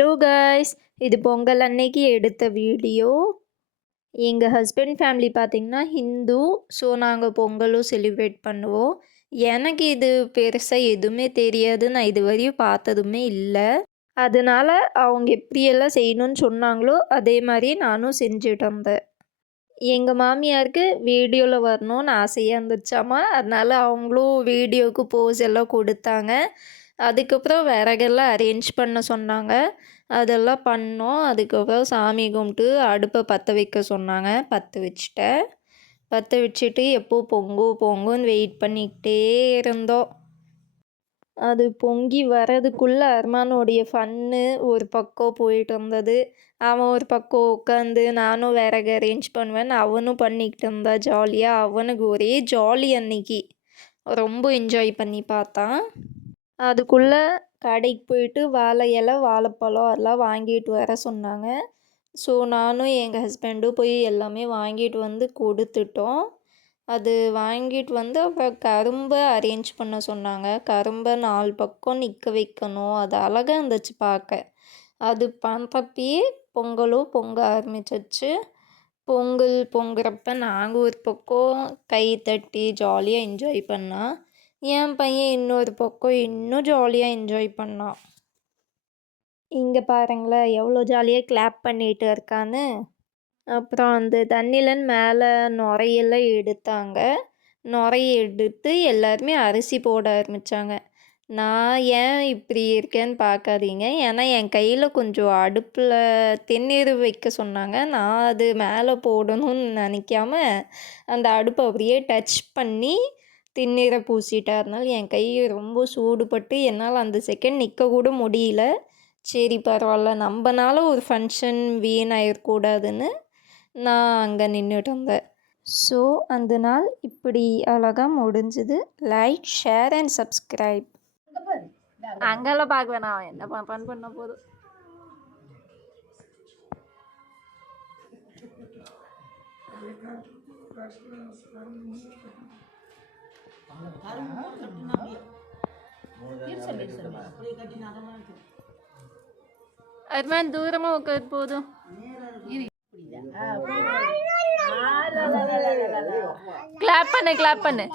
Hello guys, இது பொங்கல் அன்னைக்கு எடுத்த வீடியோ. எங்கள் ஹஸ்பண்ட் ஃபேமிலி பார்த்திங்கன்னா ஹிந்து. ஸோ நாங்கள் பொங்கலும் செலிப்ரேட் பண்ணுவோம். எனக்கு இது பெருசாக எதுவுமே தெரியாது, நான் இது வரையும் பார்த்ததுமே இல்லை. அதனால் அவங்க எப்படியெல்லாம் செய்யணும்னு சொன்னாங்களோ அதே மாதிரி நானும் செஞ்சுட்டு வந்தேன். எங்கள் மாமியாருக்கு வீடியோவில் வரணும்னு ஆசையாக இருந்துச்சாமா, அதனால் அவங்களும் வீடியோவுக்கு போஸ் எல்லாம் கொடுத்தாங்க. அதுக்கப்புறம் விறகெல்லாம் அரேஞ்ச் பண்ண சொன்னாங்க, அதெல்லாம் பண்ணோம். அதுக்கப்புறம் சாமி கும்பிட்டு அடுப்பை பற்ற வைக்க சொன்னாங்க, பற்ற வச்சுட்டேன். பற்ற வச்சுட்டு எப்போ பொங்குன்னு வெயிட் பண்ணிக்கிட்டே இருந்தோம். அது பொங்கி வர்றதுக்குள்ளே அர்மானுடைய ஃபன்னு ஒரு பக்கம் போயிட்டு இருந்தது. அவன் ஒரு பக்கம் உட்காந்து நானும் விறகு அரேஞ்ச் பண்ணுவேன், அவனும் பண்ணிக்கிட்டு இருந்தா ஜாலியாக. அவனுக்கு ஒரே ஜாலி அன்னைக்கு, ரொம்ப என்ஜாய் பண்ணி பார்த்தான். அதுக்குள்ளே கடைக்கு போயிட்டு வாழை இலை வாழைப்பழம் அதெல்லாம் வாங்கிட்டு வர சொன்னாங்க. ஸோ நானும் எங்கள் ஹஸ்பண்டும் போய் எல்லாமே வாங்கிட்டு வந்து கொடுத்துட்டோம். அது வாங்கிட்டு வந்து அப்புறம் கரும்பை அரேஞ்ச் பண்ண சொன்னாங்க. கரும்பை 4 பக்கம் நிற்க வைக்கணும், அது அழகாக இருந்துச்சு பார்க்க. அது பண்ணுறப்பயே பொங்கலும் பொங்க ஆரம்பிச்சிச்சு. பொங்கல் பொங்குறப்ப நாங்கள் ஒரு பக்கம் கை தட்டி ஜாலியாக என்ஜாய் பண்ணோம். என் பையன் இன்னொரு பக்கம் இன்னும் ஜாலியாக என்ஜாய் பண்ணான். இங்கே பாருங்களேன் எவ்வளோ ஜாலியாக கிளாப் பண்ணிகிட்டு இருக்கான்னு. அப்புறம் அந்த தண்ணிலன்னு மேலே நுரையெல்லாம் எடுத்தாங்க. நுரைய எடுத்து எல்லாருமே அரிசி போட ஆரம்பித்தாங்க. நான் ஏன் இப்படி இருக்கேன்னு பார்க்காதீங்க, ஏன்னா என் கையில் கொஞ்சம் அடுப்பில் தென்னீர் வைக்க சொன்னாங்க. நான் அது மேலே போடணும்னு நினைக்காம அந்த அடுப்பை அப்படியே டச் பண்ணி திண்ணீரை பூசிட்டா. அதனால என் கை ரொம்ப சூடுபட்டு என்னால் அந்த செகண்ட் நிற்கக்கூட முடியல. சரி பரவாயில்ல, நம்மனால ஒரு ஃபங்க்ஷன் வீணாயிடக்கூடாதுன்னு நான் அங்கே நின்றுட்டு இருந்தேன். ஸோ அந்த நாள் இப்படி அழகாக முடிஞ்சுது. Like, share and subscribe. அங்கெல்லாம் பார்க்க வேணாம், என்ன பண்ண போதும். அர்மான் தூரமாக உட்காது போதும். கிளாப் பண்ணு.